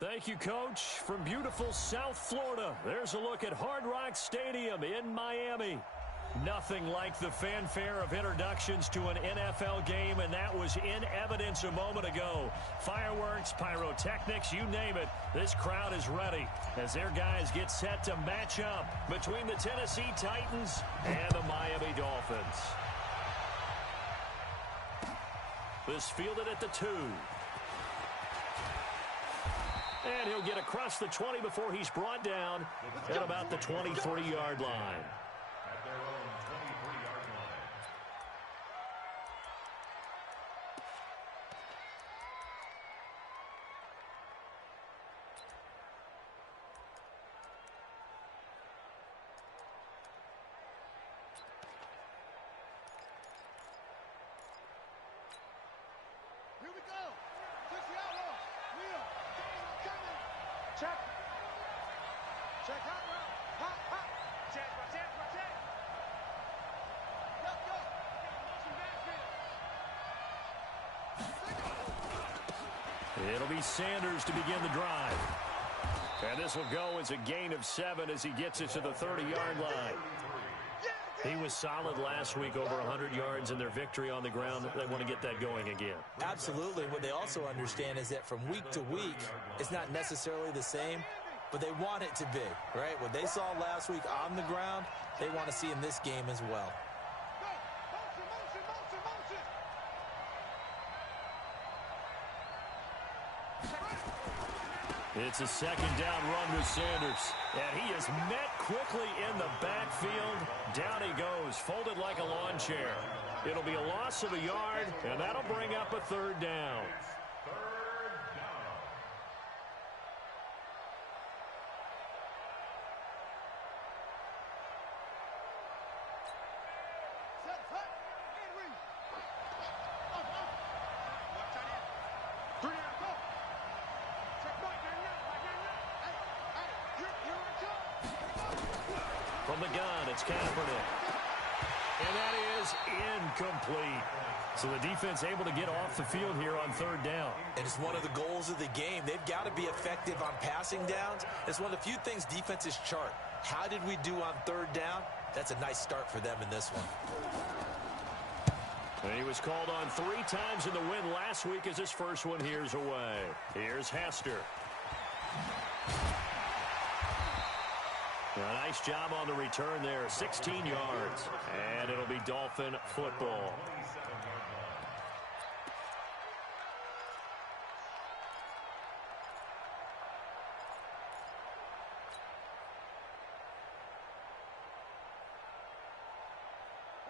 Thank you, Coach. From beautiful South Florida, there's a look at Hard Rock Stadium in Miami. Nothing like the fanfare of introductions to an NFL game, and that was in evidence a moment ago. Fireworks, pyrotechnics, you name it. This crowd is ready as their guys get set to match up between the Tennessee Titans and the Miami Dolphins. This fielded at the 2. And he'll get across the 20 before he's brought down at about the 23-yard line. At their own 23-yard line. Here we go. Push the outlaw. Wheel. Coming. Check. Check hot route. Hot, hot. Check, check, check. Go, go. Motion backfield. It'll be Sanders to begin the drive. And this will go as a gain of 7 as he gets it to the 30-yard line. He was solid last week, over 100 yards in their victory on the ground. They want to get that going again. Absolutely. What they also understand is that from week to week, it's not necessarily the same, but they want it to be, right? What they saw last week on the ground, they want to see in this game as well. It's a second down run with Sanders. And he is met quickly in the backfield. Down he goes, folded like a lawn chair. It'll be a loss of a yard, and that'll bring up a third down. From the gun, it's Kaepernick. And that is incomplete. So the defense able to get off the field here on third down. And it's one of the goals of the game. They've got to be effective on passing downs. It's one of the few things defenses chart. How did we do on third down? That's a nice start for them in this one. And he was called on 3 times in the win last week as his first one here's away. Here's Hester. A nice job on the return there, 16 yards. And it'll be Dolphin football.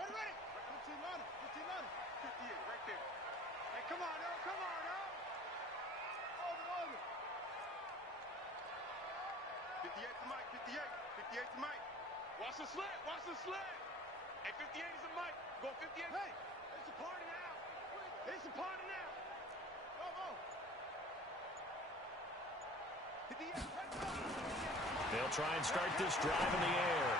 Ready. 15 on it. 15 on it. 58 right there. Hey, come on, Earl. Come on, Earl. Hold it. 58 to Mike. 58. 58 to Mike. Watch the slant. Watch the slant. Hey, 58 is a Mike. Go 58. Hey, it's a party now. It's a party now. Go. 58. They'll try and start this drive in the air.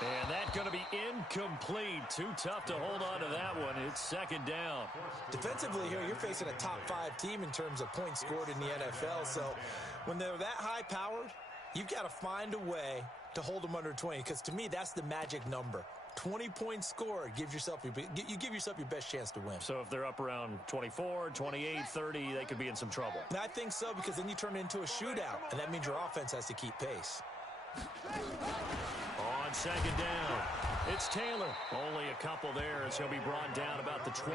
And that's going to be incomplete. Too tough to hold on to that one. It's second down. Defensively here, you're facing a top 5 team in terms of points scored in the NFL. So when they're that high-powered, you've got to find a way to hold them under 20, because to me, that's the magic number. 20 points scored, you give yourself your best chance to win. So if they're up around 24, 28, 30, they could be in some trouble. And I think so, because then you turn it into a shootout, and that means your offense has to keep pace. On second down, it's Taylor. Only a couple there as he'll be brought down about the 28.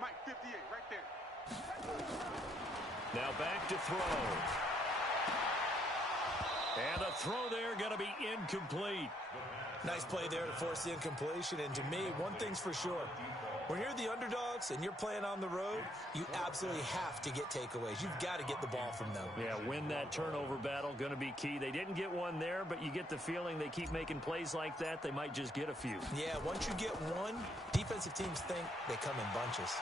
Mike, 58, right there. Now back to throw. And the throw there going to be incomplete. Nice play there to force the incompletion. And to me, one thing's for sure. When you're the underdogs and you're playing on the road, you absolutely have to get takeaways. You've got to get the ball from them. Yeah, win that turnover battle, going to be key. They didn't get one there, but you get the feeling they keep making plays like that, they might just get a few. Yeah, once you get one, defensive teams think they come in bunches.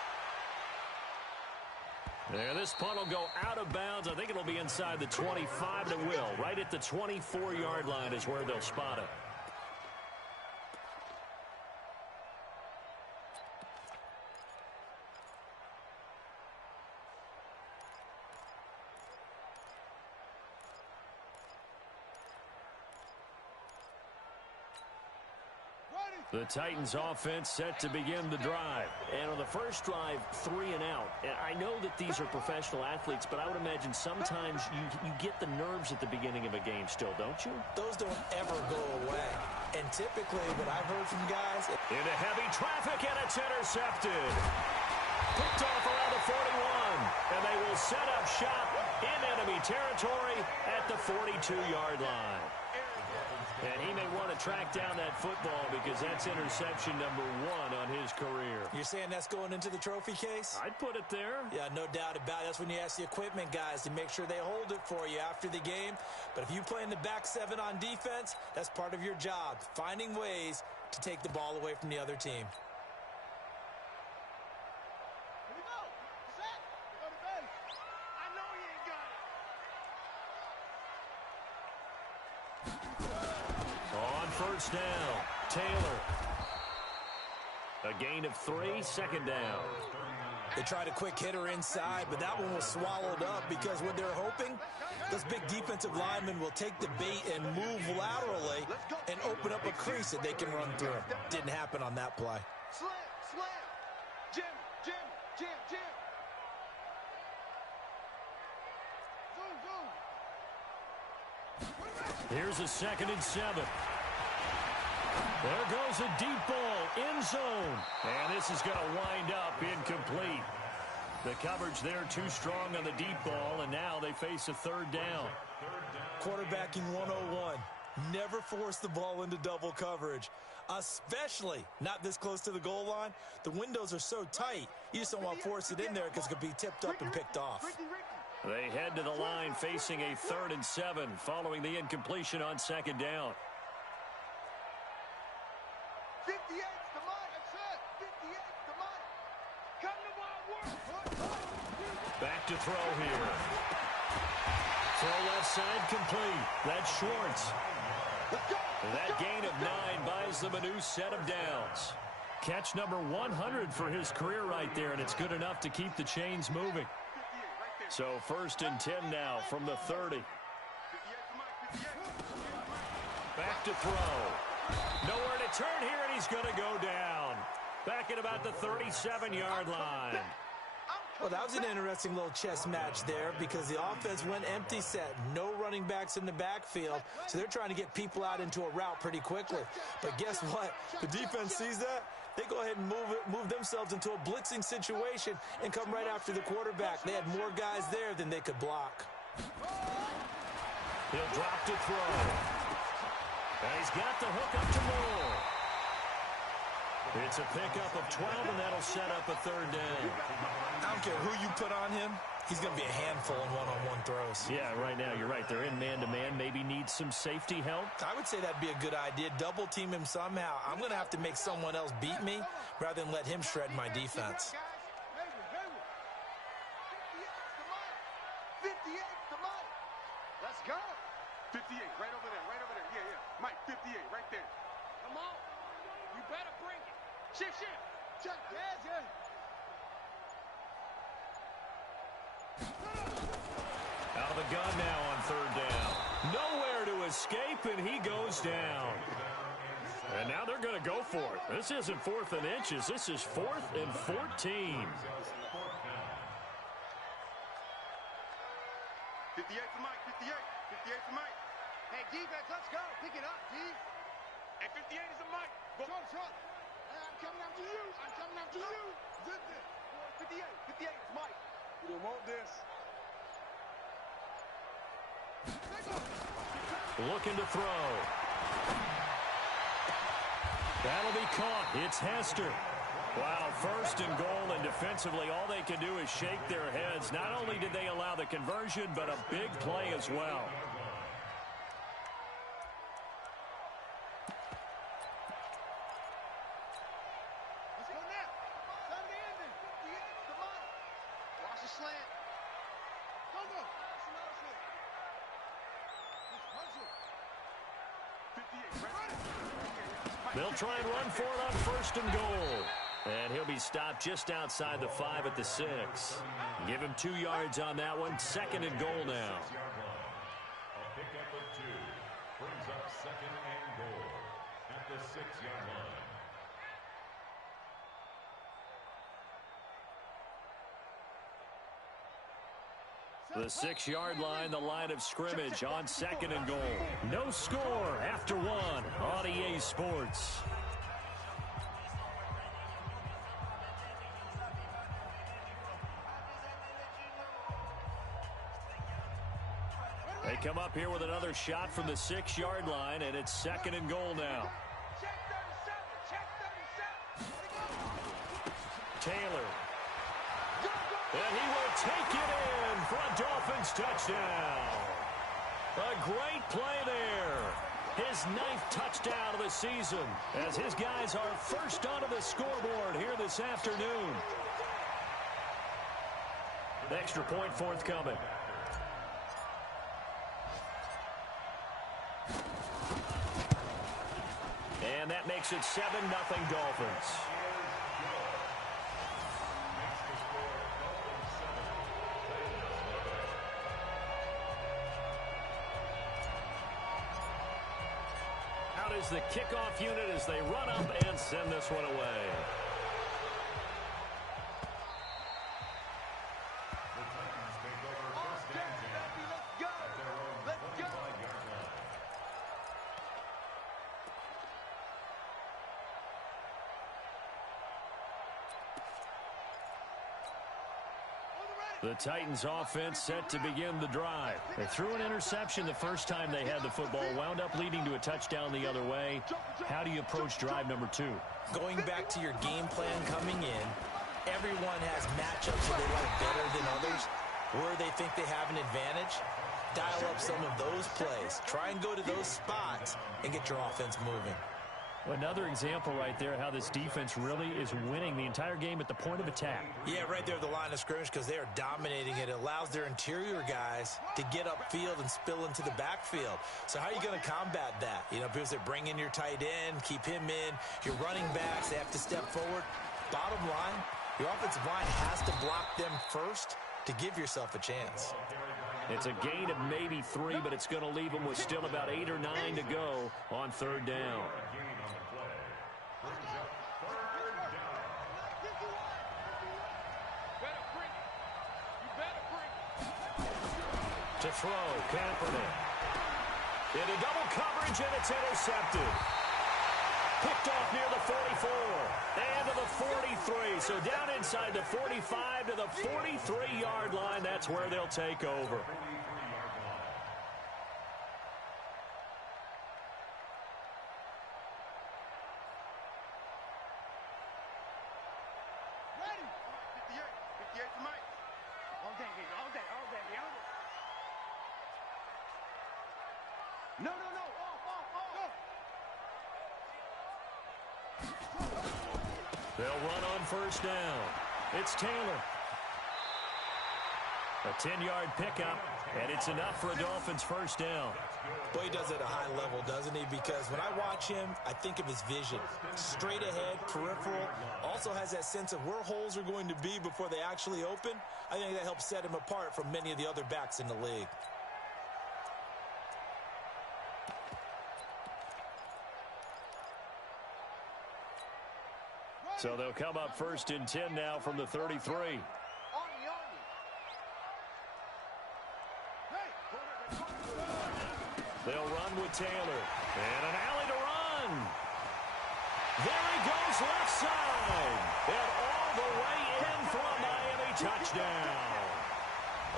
And this punt will go out of bounds. I think it'll be inside the 25, and it will. Right at the 24-yard line is where they'll spot it. The Titans offense set to begin the drive. And on the first drive, 3 and out. And I know that these are professional athletes, but I would imagine sometimes you get the nerves at the beginning of a game still, don't you? Those don't ever go away. And typically what I've heard from guys... Into heavy traffic, and it's intercepted. Picked off around the 41. And they will set up shop in enemy territory at the 42-yard line. And he may want to track down that football because that's interception number 1 on his career. You're saying that's going into the trophy case? I'd put it there. Yeah, no doubt about it. That's when you ask the equipment guys to make sure they hold it for you after the game. But if you play in the back 7 on defense, that's part of your job, finding ways to take the ball away from the other team. First down, Taylor. A gain of 3, second down. They tried a quick hitter inside, but that one was swallowed up because what they're hoping, those big defensive linemen will take the bait and move laterally and open up a crease that they can run through. Didn't happen on that play. Slam, slam. Jim, Jim, Jim, Jim. Zoom, zoom. Here's a 2nd and 7. There goes a deep ball, end zone. And this is going to wind up incomplete. The coverage there too strong on the deep ball, and now they face a 3rd down. Quarterbacking 101. Never force the ball into double coverage, especially not this close to the goal line. The windows are so tight, you just don't want to force it in there because it could be tipped up and picked off. They head to the line facing a 3rd and 7 following the incompletion on 2nd down. 58's the mark. That's it. 58's the mark. Come to my work. Back to throw here. Throw left side complete. That's Schwartz. That gain of 9 buys them a new set of downs. Catch number 100 for his career right there, and it's good enough to keep the chains moving. So 1st and 10 now from the 30. Back to throw. Nowhere to turn here, and he's going to go down. Back at about the 37-yard line. Well, that was an interesting little chess match there because the offense went empty set. No running backs in the backfield, so they're trying to get people out into a route pretty quickly. But guess what? The defense sees that. They go ahead and move themselves into a blitzing situation and come right after the quarterback. They had more guys there than they could block. He'll drop to throw. And he's got the hook up to Moore. It's a pickup of 12, and that'll set up a 3rd down. I don't care who you put on him. He's going to be a handful in one-on-one throws. Yeah, right now, you're right. They're in man-to-man. Maybe need some safety help. I would say that'd be a good idea. Double team him somehow. I'm going to have to make someone else beat me rather than let him shred my defense. 58's the mark. Let's go. 58, right over there, right over there. Yeah, yeah. Mike, 58, right there. Come on. You better bring it. Shift, shift. Check. Yes, yes. Out of the gun now on 3rd down. Nowhere to escape, and he goes down. And now they're going to go for it. This isn't 4th and inches. This is 4th and 14. 58 for Mike, 58. 58 for Mike. Hey, defense, let's go. Pick it up, D. And 58 is a Mike. Short, short. Hey, I'm coming after you. I'm coming after you. 58, 58 is Mike. We don't want this. Looking to throw. That'll be caught. It's Hester. Wow, 1st and goal, and defensively, all they can do is shake their heads. Not only did they allow the conversion, but a big play as well. Let's go now. Sunday ending. 58's the mark. Watch the slant. They'll try and run for it on 1st and goal. And he'll be stopped just outside the 5 at the 6. Give him 2 yards on that one. 2nd and goal now. A pickup of 2 brings up 2nd and goal at the 6-yard line. The 6-yard line, the line of scrimmage on 2nd and goal. No score after 1 on EA Sports. They come up here with another shot from the 6-yard line, and it's 2nd and goal now. Check 37. Check 37. Taylor. And he will take it in for a Dolphins touchdown. A great play there. His 9th touchdown of the season as his guys are first onto the scoreboard here this afternoon. Extra point forthcoming. And that makes it 7-0 Dolphins. Out is the kickoff unit as they run up and send this one away. The Titans offense set to begin the drive. They threw an interception the first time they had the football, wound up leading to a touchdown the other way. How do you approach drive number 2? Going back to your game plan coming in, everyone has matchups that they like better than others. Where they think they have an advantage, dial up some of those plays. Try and go to those spots and get your offense moving. Another example right there how this defense really is winning the entire game at the point of attack. Yeah, right there at the line of scrimmage because they are dominating it. It allows their interior guys to get upfield and spill into the backfield. So how are you going to combat that? You know, people say bring in your tight end, keep him in. Your running backs, they have to step forward. Bottom line, your offensive line has to block them first to give yourself a chance. It's a gain of maybe 3, but it's going to leave them with still about 8 or 9 to go on 3rd down. To throw, Kaepernick. Into double coverage, and it's intercepted. Picked off near the 44 and to the 43. So down inside the 45 to the 43-yard line. That's where they'll take over. Ready. 58 to Mike. All day. No. Off. They'll run on 1st down. It's Taylor. A 10-yard pickup, and it's enough for a Dolphins 1st down. Boy, he does it at a high level, doesn't he? Because when I watch him, I think of his vision. Straight ahead, peripheral. Also has that sense of where holes are going to be before they actually open. I think that helps set him apart from many of the other backs in the league. So they'll come up 1st and 10 now from the 33. They'll run with Taylor. And an alley to run. There he goes left side. And all the way in for a Miami touchdown.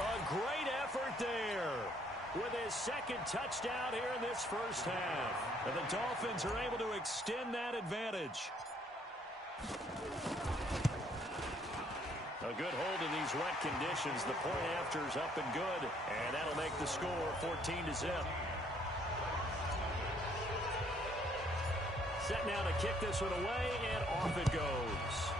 A great effort there with his 2nd touchdown here in this 1st half. And the Dolphins are able to extend that advantage. A good hold in these wet conditions. The point after is up and good. And that'll make the score 14-0. Set now to kick this one away, and off it goes.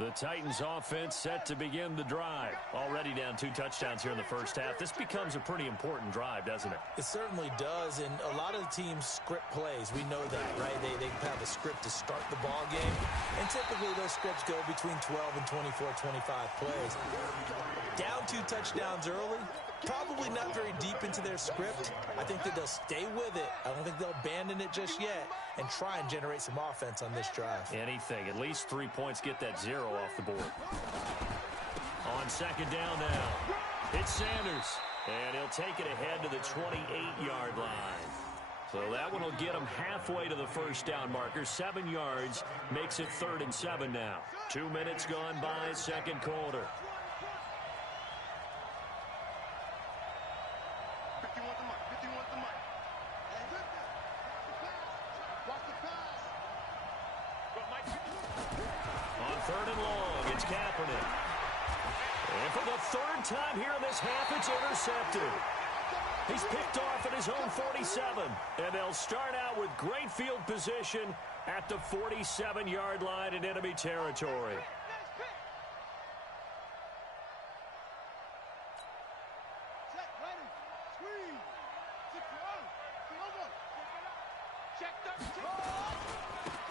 The Titans offense set to begin the drive. Already down 2 touchdowns here in the first half. This becomes a pretty important drive, doesn't it? It certainly does, and a lot of the teams script plays. We know that, right? They have a script to start the ball game, and typically those scripts go between 12 and 24, 25 plays. Down 2 touchdowns early, probably not very deep into their script. I think that they'll stay with it. I don't think they'll abandon it just yet and try and generate some offense on this drive. Anything. At least 3 points, get that 0 off the board. On second down now, it's Sanders. And he'll take it ahead to the 28-yard line. So that one will get him halfway to the first down marker. 7 yards makes it 3rd and 7 now. 2 minutes gone by, second quarter. On 3rd and long, it's Kaepernick. And for the 3rd time here in this half, it's intercepted. He's picked off at his own 47. And they'll start out with great field position at the 47-yard line in enemy territory.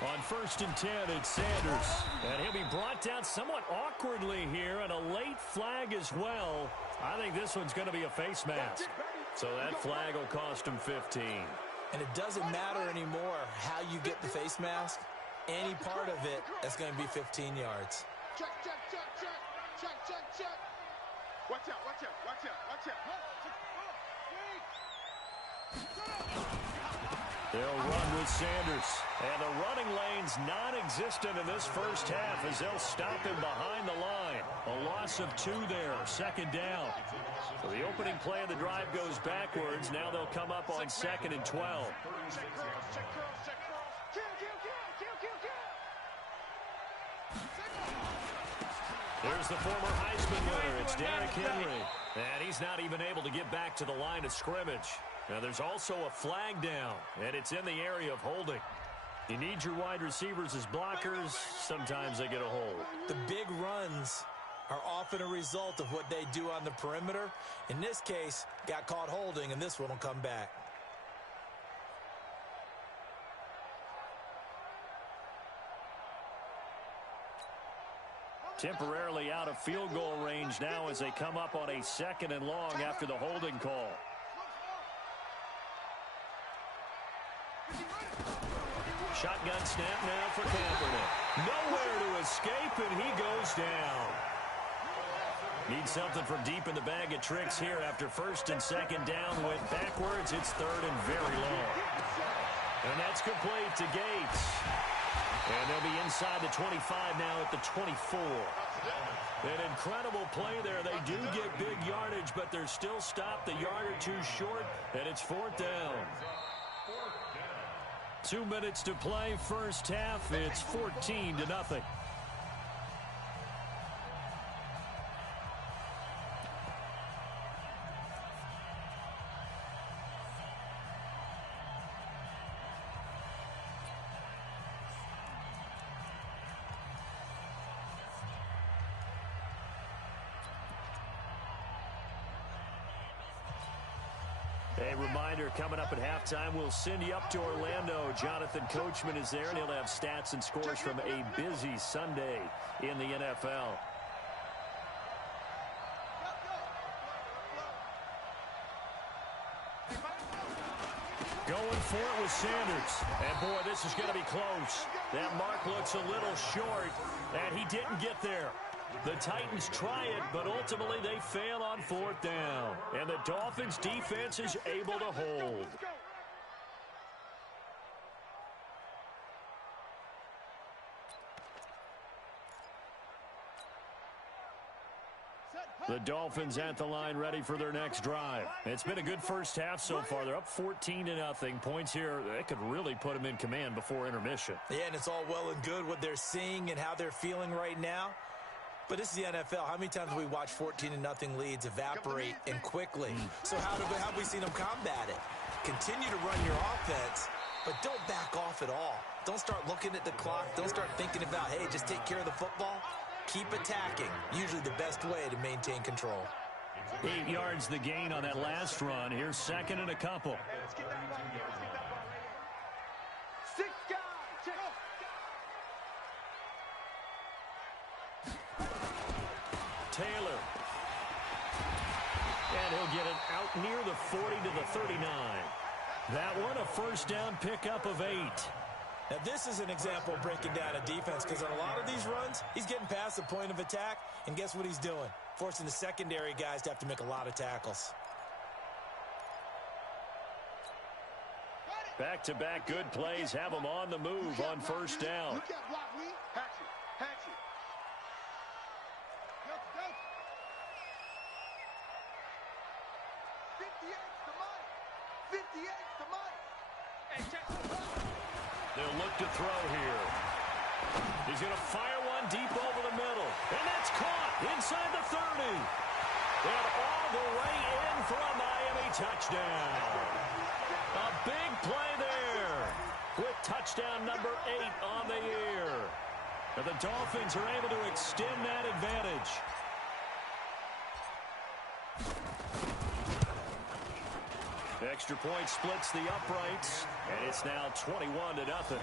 On 1st and 10, it's Sanders. And he'll be brought down somewhat awkwardly here, and a late flag as well. I think this one's going to be a face mask. So that flag will cost him 15. And it doesn't matter anymore how you get the face mask. Any part of it, that's going to be 15 yards. Check, check, check, check. Check, check, check. Watch out, watch out, watch out, watch out. They'll run with Sanders. And the running lane's non-existent in this first half as they'll stop him behind the line. A loss of 2 there, second down. So the opening play of the drive goes backwards. Now they'll come up on 2nd and 12. There's the former Heisman winner. It's Derrick Henry. And he's not even able to get back to the line of scrimmage. Now there's also a flag down, and it's in the area of holding. You need your wide receivers as blockers. Sometimes they get a hold. The big runs are often a result of what they do on the perimeter. In this case, got caught holding, and this one will come back. Temporarily out of field goal range now as they come up on a 2nd and long after the holding call. Shotgun snap now for Kaepernick. Nowhere to escape, and he goes down. Needs something from deep in the bag of tricks here after 1st and 2nd down. Went backwards. It's 3rd and very long. And that's complete to Gates. And they'll be inside the 25 now at the 24. An incredible play there. They do get big yardage, but they're still stopped a yard or 2 short, and it's 4th down. 2 minutes to play, first half. It's 14-0. A reminder, coming up at halftime, we'll send you up to Orlando. Jonathan Coachman is there, and he'll have stats and scores from a busy Sunday in the NFL. Going for it with Sanders. And, boy, this is going to be close. That mark looks a little short, and he didn't get there. The Titans try it, but ultimately they fail on 4th down. And the Dolphins' defense is able to hold. The Dolphins at the line ready for their next drive. It's been a good first half so far. They're up 14-0. Points here, they could really put them in command before intermission. Yeah, and it's all well and good what they're seeing and how they're feeling right now. But this is the NFL. How many times have we watched 14-0 leads evaporate and quickly? So how have we seen them combat it? Continue to run your offense, but don't back off at all. Don't start looking at the clock. Don't start thinking about, hey, just take care of the football. keep attacking. Usually the best way to maintain control. 8 yards the gain on that last run. Here's second and a couple. Let's get that ball. Let's get that ball right here. 6 guys. Check. Taylor. And he'll get it out near the 40 to the 39. That one a first down pickup of 8. Now, this is an example of breaking down a defense because on a lot of these runs, he's getting past the point of attack, and guess what he's doing? Forcing the secondary guys to have to make a lot of tackles. Back-to-back good plays have them on the move on first down. You can't block me. Hatch it. Hatch it. Go, go. 58's the Mike. 58's the Mike. Hey, check. They'll look to throw here. He's going to fire one deep over the middle. And that's caught inside the 30. And all the way in for a Miami touchdown. A big play there with touchdown number 8 on the year. And the Dolphins are able to extend that advantage. Extra point splits the uprights, and it's now 21-0.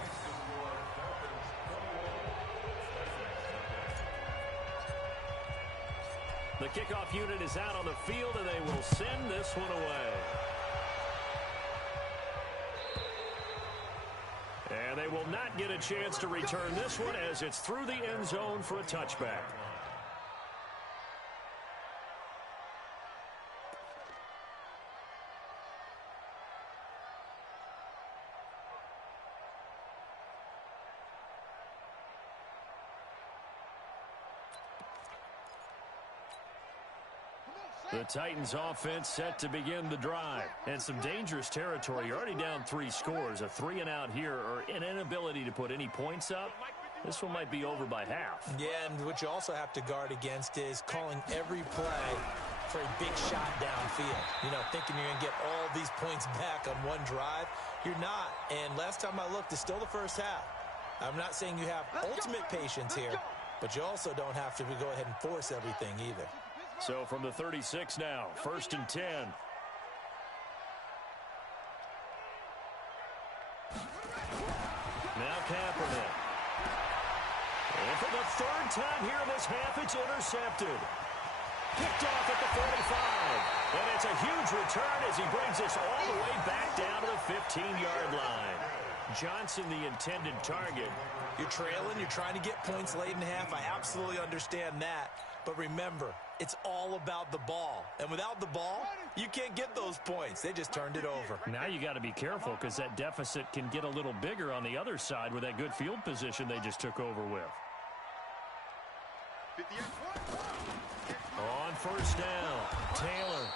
The kickoff unit is out on the field, and they will send this one away. And they will not get a chance to return this one as it's through the end zone for a touchback. The Titans offense set to begin the drive. And some dangerous territory. You're already down 3 scores. A 3-and-out here or an inability to put any points up. This one might be over by half. Yeah, and what you also have to guard against is calling every play for a big shot downfield. You know, thinking you're going to get all these points back on one drive. You're not. And last time I looked, it's still the first half. I'm not saying you have ultimate patience here, but you also don't have to go ahead and force everything either. So from the 36 now, 1st and 10. Now Kaepernick. And for the 3rd time here in this half, it's intercepted. Picked off at the 45. And it's a huge return as he brings us all the way back down to the 15-yard line. Johnson, the intended target. You're trailing. You're trying to get points late in the half. I absolutely understand that. But remember, it's all about the ball. And without the ball, you can't get those points. They just turned it over. Now you got to be careful because that deficit can get a little bigger on the other side with that good field position they just took over with. On first down, Taylor.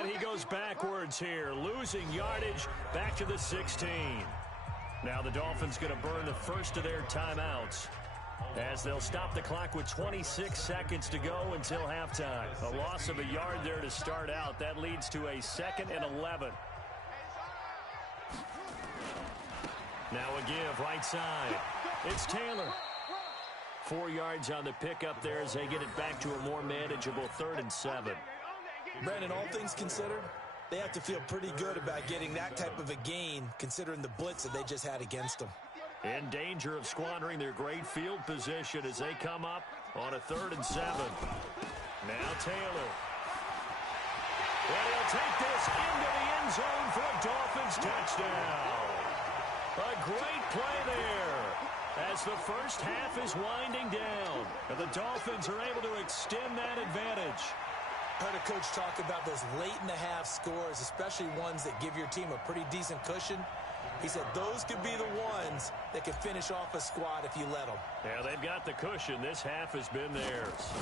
And he goes backwards here, losing yardage back to the 16. Now the Dolphins going to burn the first of their timeouts, as they'll stop the clock with 26 seconds to go until halftime. A loss of a yard there to start out. That leads to a 2nd and 11. Now a give right side. It's Taylor. 4 yards on the pickup there as they get it back to a more manageable 3rd and 7. Brandon, all things considered, they have to feel pretty good about getting that type of a gain considering the blitz that they just had against them. In danger of squandering their great field position as they come up on a 3rd and 7. Now Taylor. And he'll take this into the end zone for a Dolphins touchdown. A great play there as the first half is winding down. And the Dolphins are able to extend that advantage. I heard a coach talk about those late-in-the-half scores, especially ones that give your team a pretty decent cushion. He said those could be the ones that can finish off a squad if you let them. Yeah, they've got the cushion. This half has been theirs.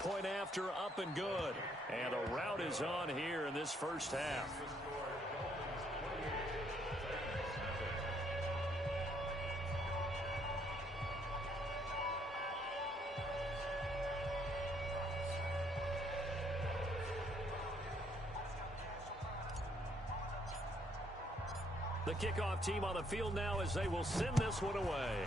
Point after, up and good. And a rout is on here in this first half. The kickoff team on the field now as they will send this one away.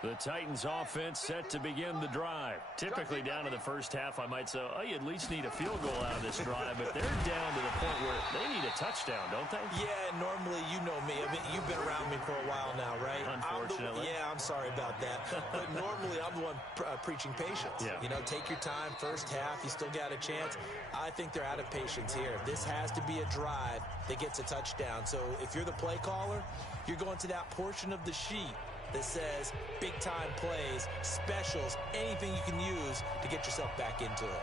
The Titans offense set to begin the drive. Typically down to the first half, I might say, oh, you at least need a field goal out of this drive, but they're down to the point where they need a touchdown, don't they? Yeah, normally, you know me. I mean, you've been around me for a while now, right? Unfortunately. I'm sorry about that. But normally, I'm the one preaching patience. Yeah. You know, take your time, first half, you still got a chance. I think they're out of patience here. This has to be a drive that gets a touchdown. So if you're the play caller, you're going to that portion of the sheet that says big-time plays, specials, anything you can use to get yourself back into it.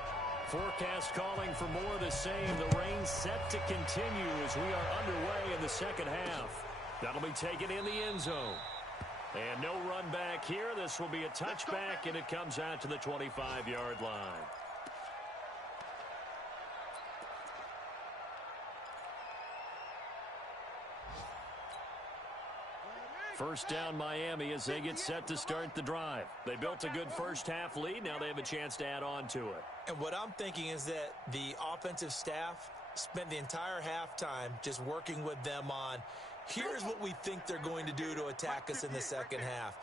Forecast calling for more of the same. The rain set to continue as we are underway in the second half. That'll be taken in the end zone. And no run back here. This will be a touchback, and it comes out to the 25-yard line. First down Miami as they get set to start the drive. They built a good first half lead. Now they have a chance to add on to it. And what I'm thinking is that the offensive staff spent the entire halftime just working with them on, here's what we think they're going to do to attack us in the second half.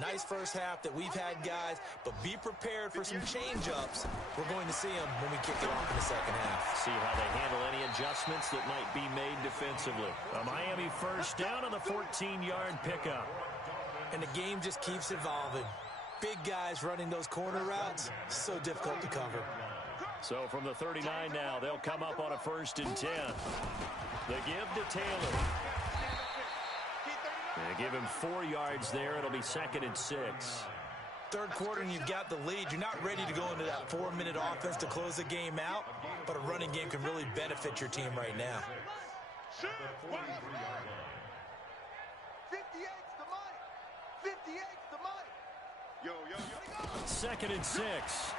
Nice first half that we've had, guys, but be prepared for some change-ups. We're going to see them when we kick it off in the second half. See how they handle any adjustments that might be made defensively. A Miami first down on the 14-yard pickup. And the game just keeps evolving. Big guys running those corner routes, so difficult to cover. So from the 39 now, they'll come up on a 1st and 10. They give to Taylor. They give him 4 yards there. It'll be 2nd and 6. Third quarter and you've got the lead. You're not ready to go into that 4-minute offense to close the game out, but a running game can really benefit your team right now. 58's the money. 58's the money. Yo. 2nd and 6.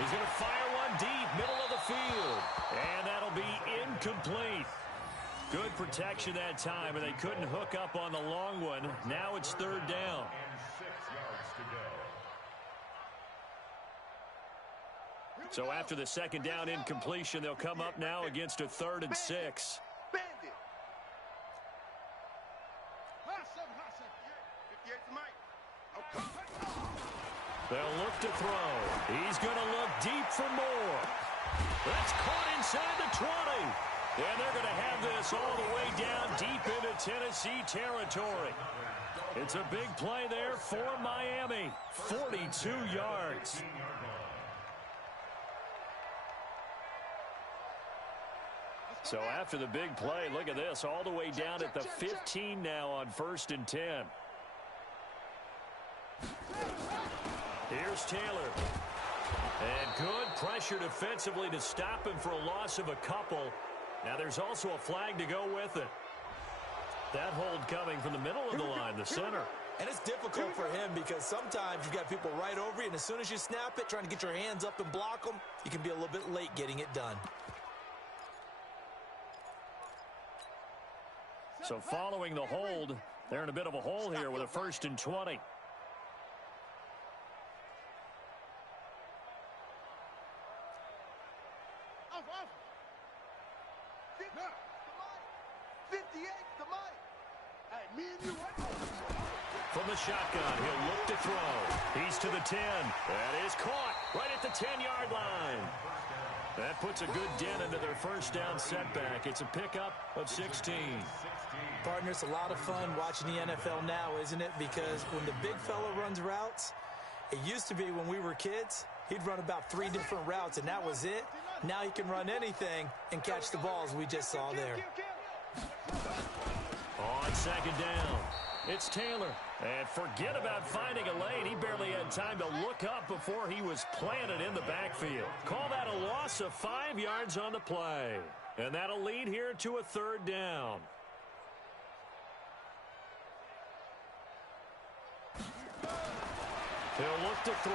He's going to fire one deep, middle of the field. And that'll be incomplete. Good protection that time, and they couldn't hook up on the long one. Now it's 3rd down. And 6 yards to go. So after the 2nd down incompletion, they'll come up now against a 3rd and 6. Bandit. Hustle. 58's the money. Okay. They'll look to throw. He's going to look deep for more. That's caught inside the 20. And they're going to have this all the way down deep into Tennessee territory. It's a big play there for Miami. 42 yards. So after the big play, look at this, all the way down at the 15 now on 1st and 10. Here's Taylor. And good pressure defensively to stop him for a loss of a couple. Now there's also a flag to go with it. That hold coming from the middle of the line, the center. And it's difficult for him because sometimes you've got people right over you, and as soon as you snap it, trying to get your hands up and block them, you can be a little bit late getting it done. So following the hold, they're in a bit of a hole here with a 1st and 20. 58's the money. Hey, me and you. From the shotgun, he'll look to throw. He's to the 10. That is caught right at the 10-yard line. That puts a good dent into their first down setback. It's a pickup of 16. Partner, it's a lot of fun watching the NFL now, isn't it? Because when the big fella runs routes, it used to be when we were kids, he'd run about 3 different routes, and that was it. Now he can run anything and catch the balls we just saw there. On 2nd down, it's Taylor. And forget about finding a lane. He barely had time to look up before he was planted in the backfield. Call that a loss of 5 yards on the play. And that'll lead here to a 3rd down. He'll look to throw.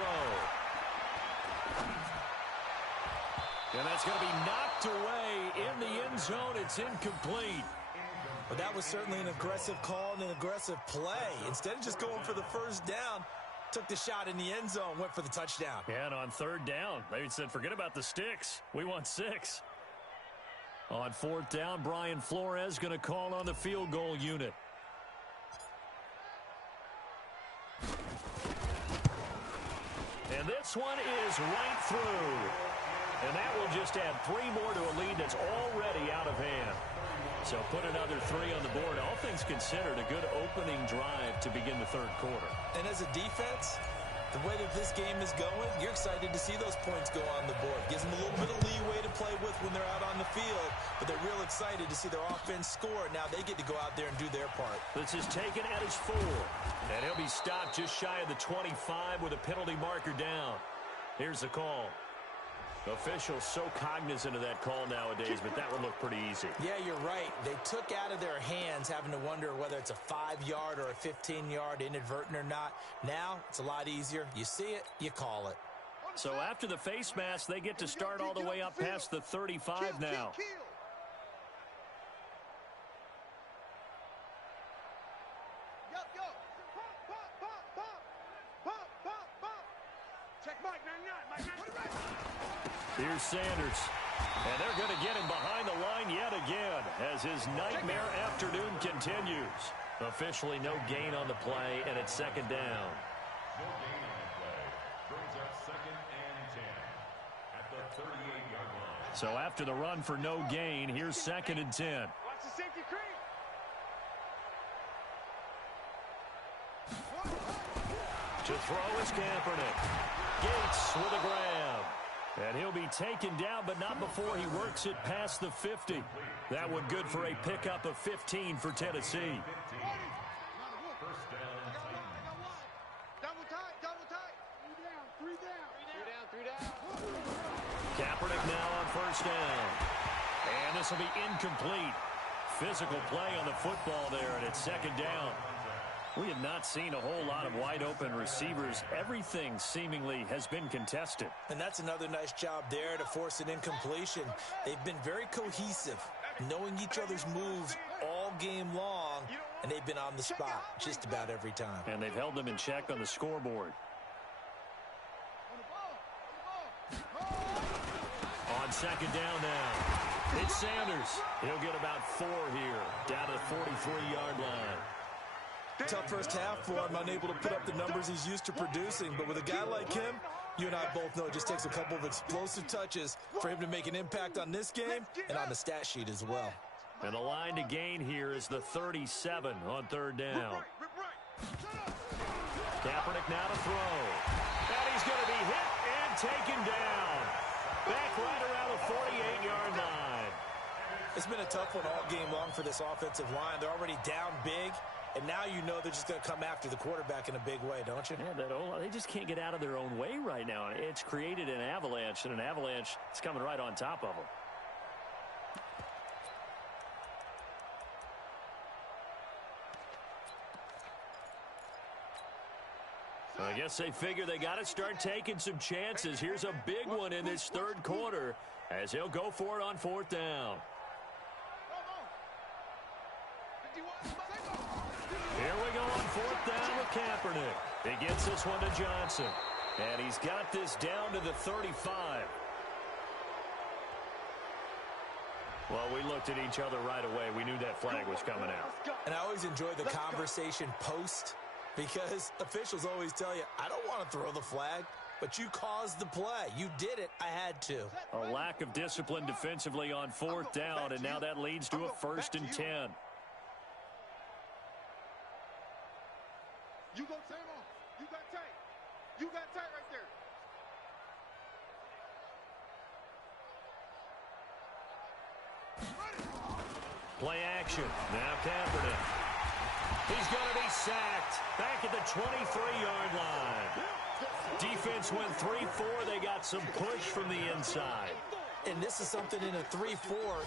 And that's going to be knocked away in the end zone. It's incomplete. But that was certainly an aggressive call and an aggressive play. Instead of just going for the first down, took the shot in the end zone, went for the touchdown. Yeah, and on 3rd down, they said, forget about the sticks. We want 6. On 4th down, Brian Flores going to call on the field goal unit. And this one is right through. And that will just add 3 more to a lead that's already out of hand. So put another 3 on the board. All things considered, a good opening drive to begin the third quarter. And as a defense, the way that this game is going, you're excited to see those points go on the board. Gives them a little bit of leeway to play with when they're out on the field, but they're real excited to see their offense score. Now they get to go out there and do their part. This is taken at his 4. And he'll be stopped just shy of the 25 with a penalty marker down. Here's the call. Officials so cognizant of that call nowadays, but that would look pretty easy. Yeah, you're right. They took out of their hands having to wonder whether it's a 5-yard or a 15-yard inadvertent or not. Now it's a lot easier. You see it, you call it. So after the face mask, they get to start all the way up past the 35 now. Here's Sanders. And they're going to get him behind the line yet again as his nightmare afternoon continues. Officially no gain on the play, and it's second down. No gain on the play. Brings up 2nd and 10 at the 38-yard line. So after the run for no gain, here's 2nd and 10. Watch the safety creep. To throw is Kaepernick. Gates with a grab. And he'll be taken down, but not before he works it past the 50. That one good for a pickup of 15 for Tennessee. First down, Titans. Double tight. 3 down. Kaepernick now on first down. And this will be incomplete. Physical play on the football there, and it's second down. We have not seen a whole lot of wide-open receivers. Everything seemingly has been contested. And that's another nice job there to force an incompletion. They've been very cohesive, knowing each other's moves all game long, and they've been on the spot just about every time. And they've held them in check on the scoreboard. On second down now, it's Sanders. He'll get about 4 here, down to the 43-yard line. Tough first half for him, unable to put up the numbers he's used to producing. But with a guy like him, you and I both know it just takes a couple of explosive touches for him to make an impact on this game and on the stat sheet as well. And the line to gain here is the 37 on third down. Kaepernick now to throw. And he's going to be hit and taken down. Back right around the 48-yard line. It's been a tough one all game long for this offensive line. They're already down big. And now you know they're just going to come after the quarterback in a big way, don't you? Yeah, they just can't get out of their own way right now. It's created an avalanche, and an avalanche is coming right on top of them. I guess they figure they got to start taking some chances. Here's a big one in this third quarter as he'll go for it on fourth down. Here we go on fourth down with Kaepernick. He gets this one to Johnson. And he's got this down to the 35. Well, we looked at each other right away. We knew that flag was coming out. And I always enjoy the conversation post because officials always tell you, I don't want to throw the flag, but you caused the play. You did it. I had to. A lack of discipline defensively on fourth down, and now that leads to a 1st and 10. You go same on. You got tight. You got tight right there. Play action. Now Kaepernick. He's going to be sacked back at the 23-yard line. Defense went 3-4. They got some push from the inside. And this is something in a 3-4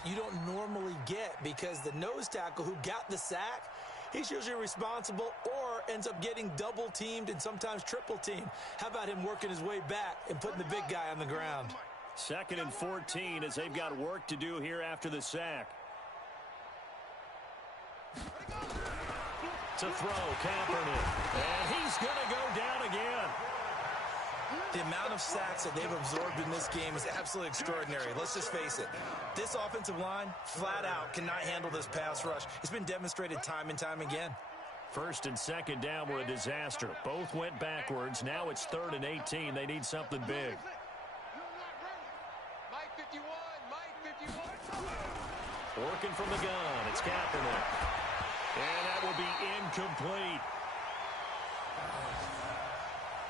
you don't normally get because the nose tackle who got the sack, he's usually responsible or ends up getting double teamed and sometimes triple teamed. How about him working his way back and putting the big guy on the ground? 2nd and 14 as they've got work to do here after the sack. To throw, Kaepernick. And he's going to go down again. The amount of sacks that they've absorbed in this game is absolutely extraordinary. Let's just face it. This offensive line, flat out, cannot handle this pass rush. It's been demonstrated time and time again. First and second down were a disaster. Both went backwards. Now it's 3rd and 18. They need something big. Mike 51, Mike 51. Working from the gun. It's Kaepernick. And that will be incomplete.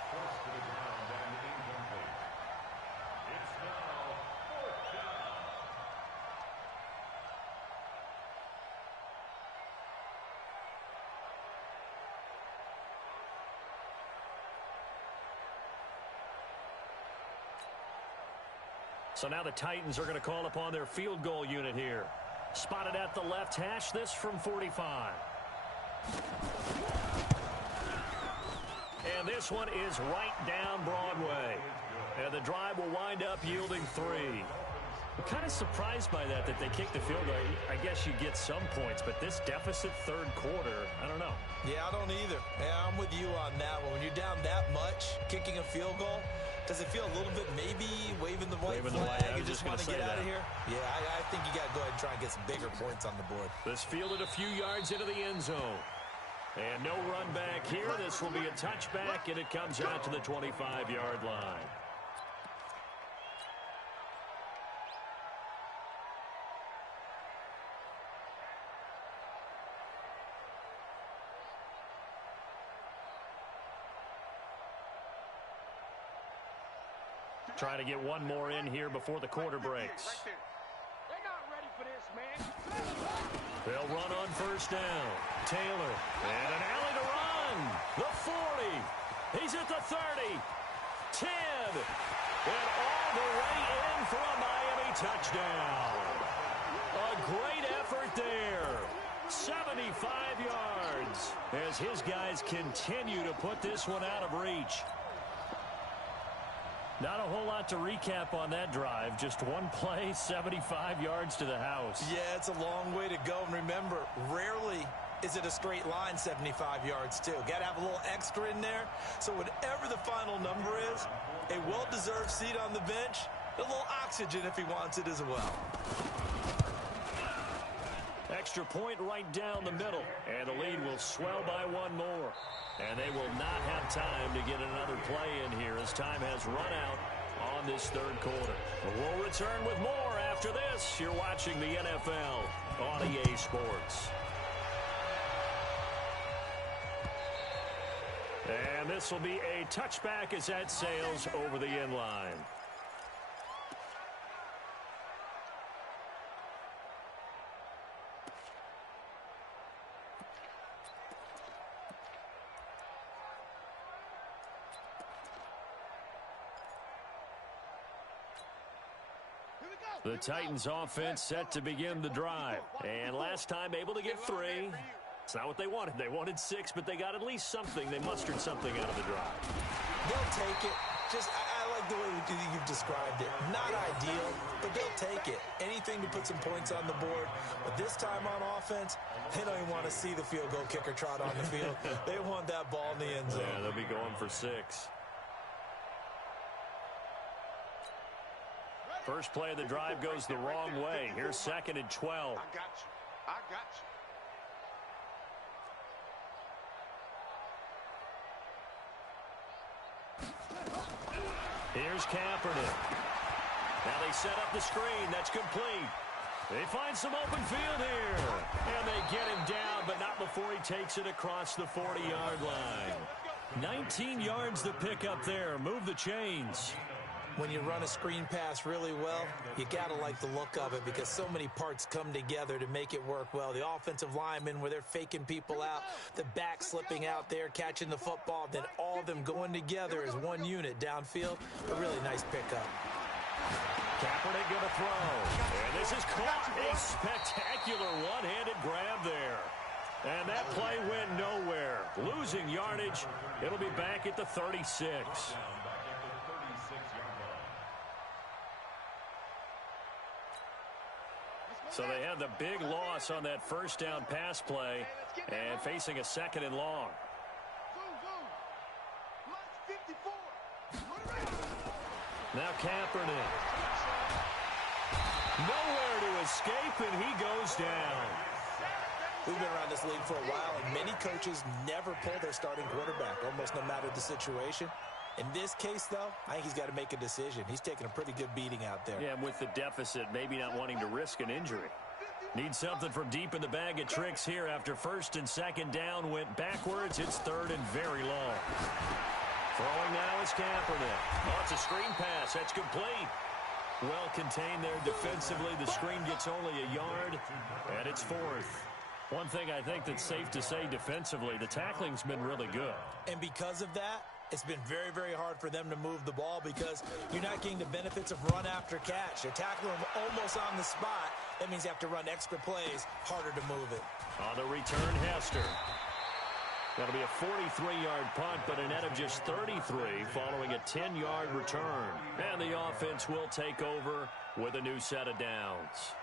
First to the ground and incomplete. It's now 4th down. So now the Titans are going to call upon their field goal unit here. Spotted at the left hash, this from 45. And this one is right down Broadway. And the drive will wind up yielding 3. I'm kind of surprised by that they kicked the field goal. I guess you get some points, but this deficit third quarter, I don't know. Yeah, I don't either. Yeah, I'm with you on that one. When you're down that much, kicking a field goal, does it feel a little bit maybe waving the white flag and just want to get out of here? Yeah, I think you got to go ahead and try and get some bigger points on the board. This fielded a few yards into the end zone. And no run back here. This will be a touchback, and it comes out to the 25-yard line. Trying to get one more in here before the quarter breaks. They're not ready for this, man. They'll run on first down. Taylor, and an alley to run. The 40. He's at the 30. 10. And all the way in for a Miami touchdown. A great effort there. 75 yards as his guys continue to put this one out of reach. Not a whole lot to recap on that drive. Just one play, 75 yards to the house. Yeah, it's a long way to go. And remember, rarely is it a straight line 75 yards, too. Got to have a little extra in there. So whatever the final number is, a well-deserved seat on the bench, a little oxygen if he wants it as well. Extra point right down the middle. And the lead will swell by one more. And they will not have time to get another play in here as time has run out on this third quarter. But we'll return with more after this. You're watching the NFL on EA Sports. And this will be a touchback as that sails over the end line. The Titans offense set to begin the drive. And last time able to get 3. It's not what they wanted. They wanted 6, but they got at least something. They mustered something out of the drive. They'll take it. Just, I like the way you've described it. Not ideal, but they'll take it. Anything to put some points on the board. But this time on offense, they don't even want to see the field goal kicker trot on the field. They want that ball in the end zone. Yeah, they'll be going for 6. First play of the drive goes the wrong way. Here's 2nd and 12. I got you. I got you. Here's Kaepernick. Now they set up the screen. That's complete. They find some open field here. And they get him down, but not before he takes it across the 40-yard line. 19 yards to pick up there. Move the chains. When you run a screen pass really well, you got to like the look of it because so many parts come together to make it work well. The offensive linemen, where they're faking people out, the back slipping out there, catching the football, then all of them going together as one unit downfield. A really nice pickup. Kaepernick going to throw. And this is caught. A spectacular one-handed grab there. And that play went nowhere. Losing yardage. It'll be back at the 36. So they had the big loss on that first down pass play and facing a 2nd and long. Now Kaepernick. Nowhere to escape, and he goes down. We've been around this league for a while, and many coaches never pull their starting quarterback, almost no matter the situation. In this case, though, I think he's got to make a decision. He's taking a pretty good beating out there. Yeah, and with the deficit, maybe not wanting to risk an injury. Need something from deep in the bag of tricks here after first and second down went backwards. It's third and very long. Throwing now is Kaepernick. Oh, it's a screen pass. That's complete. Well contained there defensively. The screen gets only a yard, and it's fourth. One thing I think that's safe to say defensively, the tackling's been really good. And because of that, it's been very, very hard for them to move the ball because you're not getting the benefits of run after catch. They're tackling them almost on the spot. That means you have to run extra plays, harder to move it. On the return, Hester. That'll be a 43-yard punt, but a net of just 33 following a 10-yard return. And the offense will take over with a new set of downs.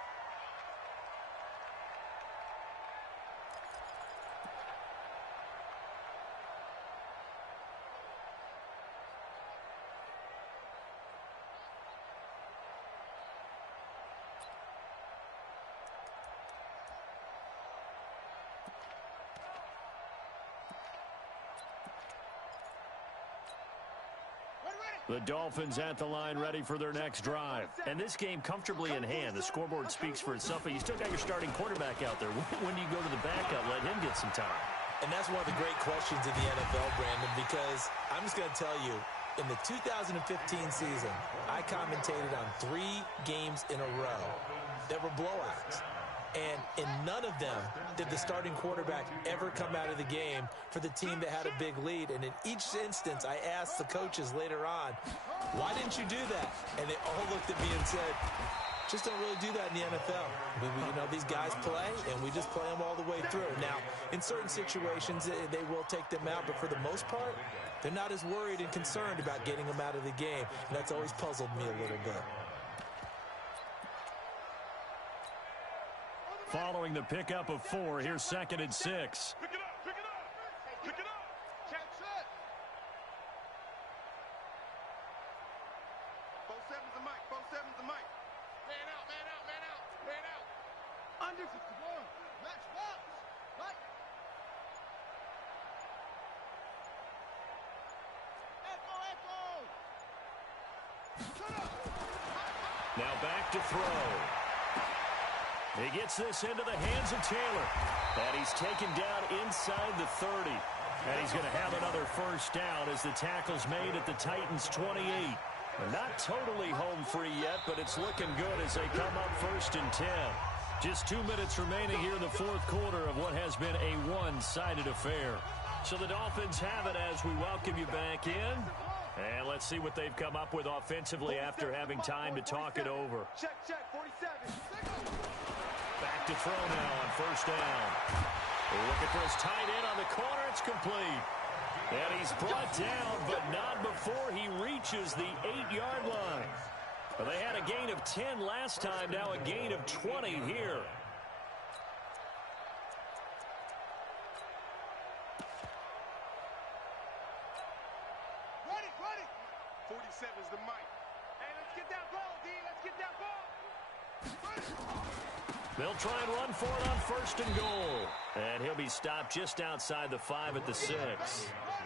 The Dolphins at the line ready for their next drive. And this game comfortably in hand. The scoreboard speaks for itself, but you still got your starting quarterback out there. When do you go to the backup, let him get some time? And that's one of the great questions in the NFL, Brandon, because I'm just going to tell you, in the 2015 season, I commentated on 3 games in a row that were blowouts. And in none of them did the starting quarterback ever come out of the game for the team that had a big lead. And in each instance, I asked the coaches later on, why didn't you do that? And they all looked at me and said, just don't really do that in the NFL. These guys play, and we just play them all the way through. Now, in certain situations, they will take them out, but for the most part, they're not as worried and concerned about getting them out of the game. And that's always puzzled me a little bit. Following the pickup of 4, here's second and 6. Pick it up, pick it up, pick it up. Check set. 4-7's the mic, 4-7's the mic. Man out, man out, man out, man out. Under 51. Match box. Right. Echo, echo. Shut up. Now back to throw. He gets this into the hands of Taylor. And he's taken down inside the 30. And he's going to have another first down as the tackle's made at the Titans' 28. Not totally home free yet, but it's looking good as they come up first and 10. Just 2 minutes remaining here in the fourth quarter of what has been a one-sided affair. So the Dolphins have it as we welcome you back in. And let's see what they've come up with offensively after having time to talk it over. Check, 47. Back to throw now on first down. Looking for his tight end on the corner. It's complete. And he's brought down, but not before he reaches the 8-yard line. Well, they had a gain of 10 last time, now a gain of 20 here. Ready, ready. 47's the mic. Hey, let's get that ball, D. Let's get that ball. They'll try and run for it on first and goal. And he'll be stopped just outside the 5 at the 6.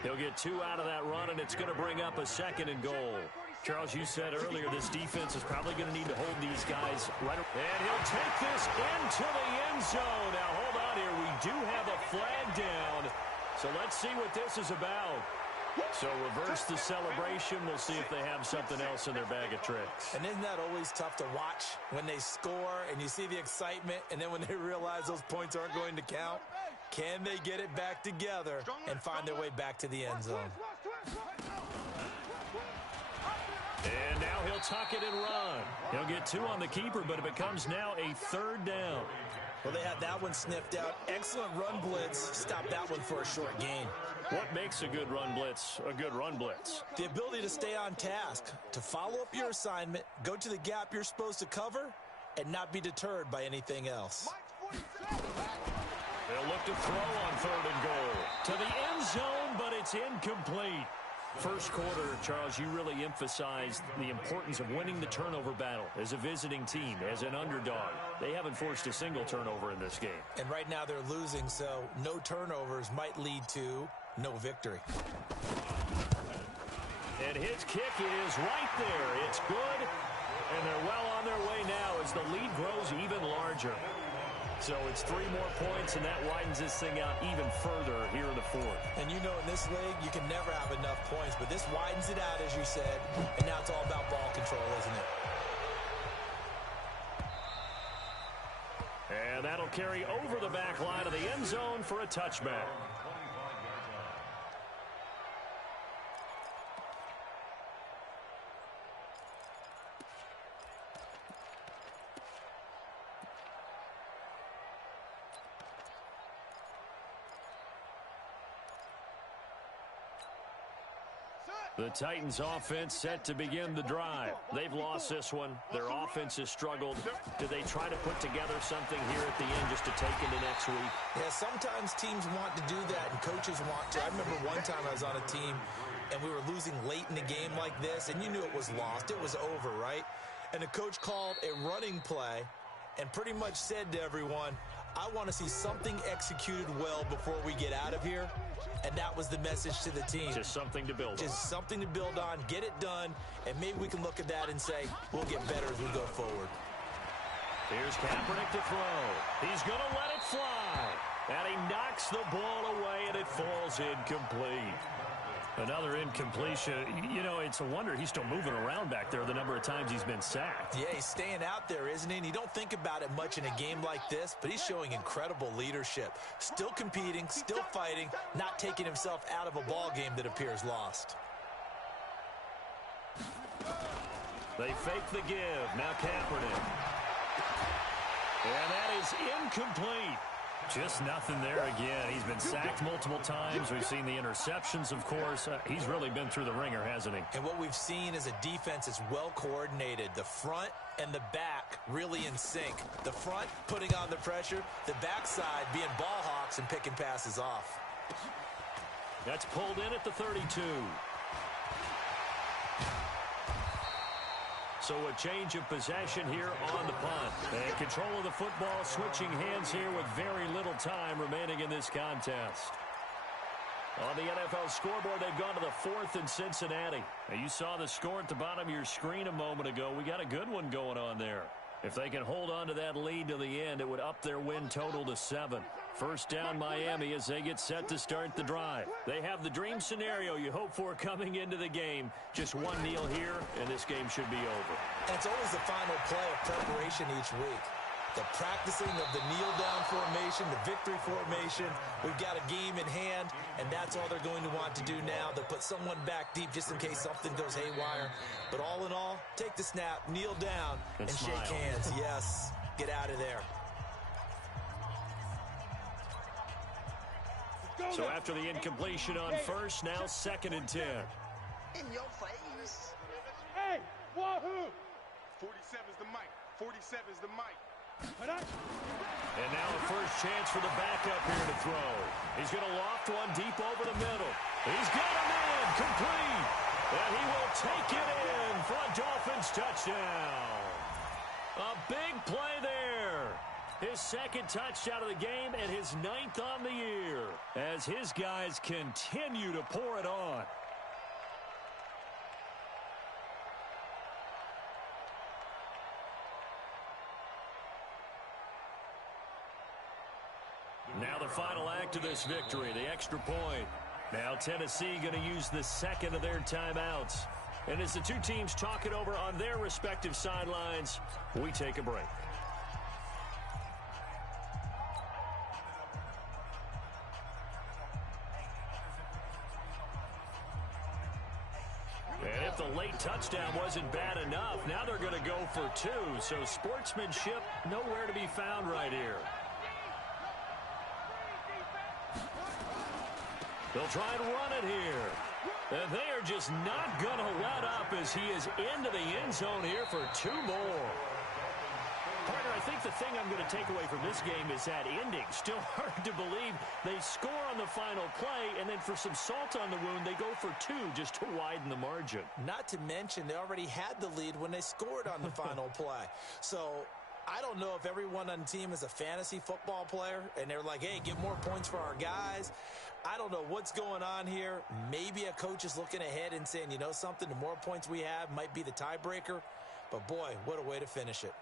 He'll get 2 out of that run, and it's going to bring up a second and goal. Charles, you said earlier this defense is probably going to need to hold these guys right. And he'll take this into the end zone. Now, hold on here. We do have a flag down. So let's see what this is about. So reverse the celebration. We'll see if they have something else in their bag of tricks. And isn't that always tough to watch when they score and you see the excitement, and then when they realize those points aren't going to count? Can they get it back together and find their way back to the end zone? And now he'll tuck it and run. He'll get 2 on the keeper, but it becomes now a third down. Well, they had that one sniffed out. Excellent run blitz. Stop that one for a short gain. What makes a good run blitz a good run blitz? The ability to stay on task, to follow up your assignment, go to the gap you're supposed to cover, and not be deterred by anything else. They'll look to throw on third and goal. To the end zone, but it's incomplete. First quarter, Charles, you really emphasized the importance of winning the turnover battle as a visiting team, as an underdog. They haven't forced a single turnover in this game. And right now they're losing, so no turnovers might lead to no victory. And his kick is right there. It's good, and they're well on their way now as the lead grows even larger. So it's 3 more points, and that widens this thing out even further here in the fourth. And you know, in this league, you can never have enough points, but this widens it out, as you said, and now it's all about ball control, isn't it? And that'll carry over the back line of the end zone for a touchback. The Titans offense set to begin the drive. They've lost this one. Their offense has struggled. Do they try to put together something here at the end just to take into next week? Yeah, sometimes teams want to do that and coaches want to. I remember one time I was on a team and we were losing late in the game like this, and you knew it was lost. It was over, right? And the coach called a running play and pretty much said to everyone, I want to see something executed well before we get out of here. And that was the message to the team. Just something to build on. Just something to build on, get it done, and maybe we can look at that and say, we'll get better as we go forward. Here's Kaepernick to throw. He's going to let it fly. And he knocks the ball away, and it falls incomplete. Another incompletion. You know, it's a wonder he's still moving around back there the number of times he's been sacked. Yeah, he's staying out there, isn't he? And you don't think about it much in a game like this, but he's showing incredible leadership. Still competing, still fighting, not taking himself out of a ball game that appears lost. They fake the give. Now Kaepernick. And that is incomplete. Just nothing there again. He's been sacked multiple times. We've seen the interceptions, of course. He's really been through the ringer, hasn't he? And what we've seen is a defense that's well coordinated. The front and the back really in sync. The front putting on the pressure. The backside being ball hawks and picking passes off. That's pulled in at the 32. So a change of possession here on the punt. And control of the football, switching hands here with very little time remaining in this contest. On the NFL scoreboard, they've gone to the 4th in Cincinnati. Now, you saw the score at the bottom of your screen a moment ago. We got a good one going on there. If they can hold on to that lead to the end, it would up their win total to 7. First down, Miami, as they get set to start the drive. They have the dream scenario you hope for coming into the game. Just one kneel here, and this game should be over. And it's always the final play of preparation each week. The practicing of the kneel-down formation, the victory formation. We've got a game in hand, and that's all they're going to want to do now. They'll put someone back deep just in case something goes haywire. But all in all, take the snap, kneel down, and shake hands. Yes, get out of there. So after the incompletion on first, now 2nd and 10. In your face. Hey, wahoo! 47's the mic. 47's the mic. And now a first chance for the backup here to throw. He's going to loft one deep over the middle. He's got him in, complete. And he will take it in for a Dolphins touchdown. A big play there. His 2nd touchdown of the game and his 9th on the year as his guys continue to pour it on. Now the final act of this victory, the extra point. Now Tennessee going to use the 2nd of their timeouts. And as the two teams talk it over on their respective sidelines, we take a break. And if the late touchdown wasn't bad enough, now they're going to go for 2. So sportsmanship nowhere to be found right here. They'll try and run it here. And they are just not going to let up as he is into the end zone here for 2 more. Partner, I I think the thing I'm going to take away from this game is that ending. Still hard to believe they score on the final play, and then for some salt on the wound, they go for 2 just to widen the margin. Not to mention, they already had the lead when they scored on the final play. So I don't know if everyone on the team is a fantasy football player, and they're like, hey, get more points for our guys. I don't know what's going on here. Maybe a coach is looking ahead and saying, you know something, the more points we have might be the tiebreaker. But, boy, what a way to finish it.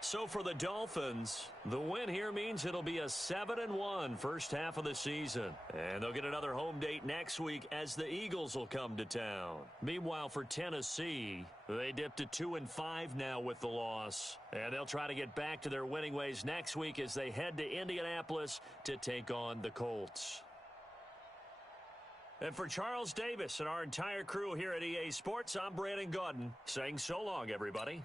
So for the Dolphins, the win here means it'll be a 7-1 first half of the season. And they'll get another home date next week as the Eagles will come to town. Meanwhile, for Tennessee, they dipped to 2-5 now with the loss. And they'll try to get back to their winning ways next week as they head to Indianapolis to take on the Colts. And for Charles Davis and our entire crew here at EA Sports, I'm Brandon Gaudin saying so long, everybody.